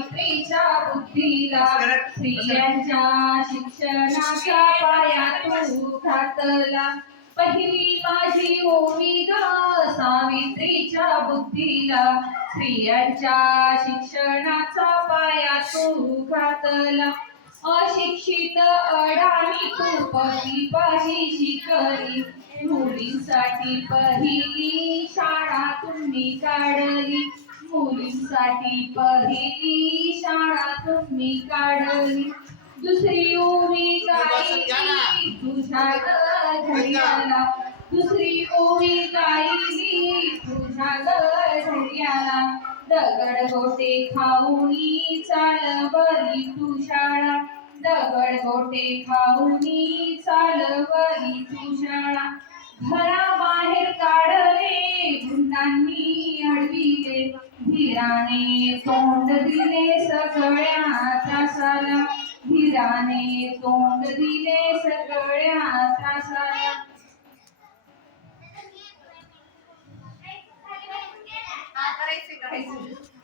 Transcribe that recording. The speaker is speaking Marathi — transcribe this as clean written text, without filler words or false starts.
सावित्रीच्या बुद्धीला स्त्रियांच्या शिक्षणाचा पाया तू घातला पहिली माझी ओवी ग सावित्रीच्या बुद्धीला स्त्रियांच्या शिक्षणाचा पाया तू घातला अशिक्षित अडाणी तू पती करी मुलींसाठी पहिली शाळा तुम्ही काढली मुलींसाठी पहिली शाळा तुम्ही काढली दुसरी ओवी गायली तुझ्या घड्याला दुसरी ओवी गायली तुझ्या घड्याला दगड गोटे खाऊनी चालवली तू शाळा दगड गोटे खाऊनी चालवली तू शाळा घराबाहेर काढले गुंडांनी अडविले धीराने तोंड दिले सगळ्या त्रासाला धीराने तोंड दिले सगळ्या त्रासाला करायचे